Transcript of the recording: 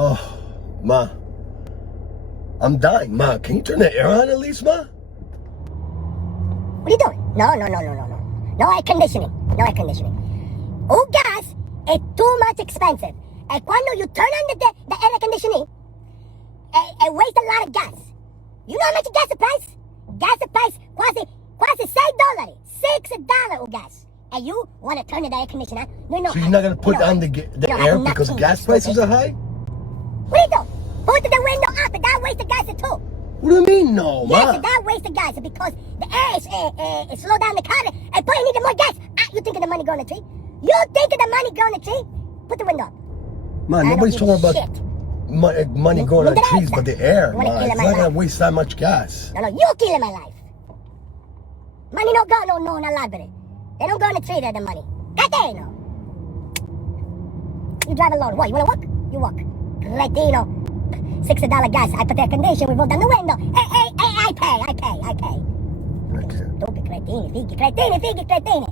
Oh, Ma. I'm dying. Ma, can you turn the air on at least, Ma? What are you doing? No. No air conditioning. No air conditioning. Oh, gas is too much expensive. And cuando you turn on the air conditioning, it wastes a lot of gas. You know how much gas the price? Gas the price quasi $6. $6 of gas. And you want to turn the air conditioner on? No. So you're not going to put on the air because gas prices are high? What are you doing? Put the window up and that wastes the gas too. What do you mean, no, Ma? Yes, that wastes the gas because the air is slow down the car and putting even more gas. You think of the money going to the tree? You think of the money going to the tree? Put the window up. Ma, nobody's talking about money going on trees, but the air, Ma. It's not going to waste that much gas. No, you're killing my life. Money don't go no in a library. They don't go in the tree, they're the money. Cretino. You drive alone. What, you want to walk? You walk. Cretino. $6 gas. I put air condition. We roll down the window. Hey, I pay. Okay. Stupid cretini. Fighi cretini.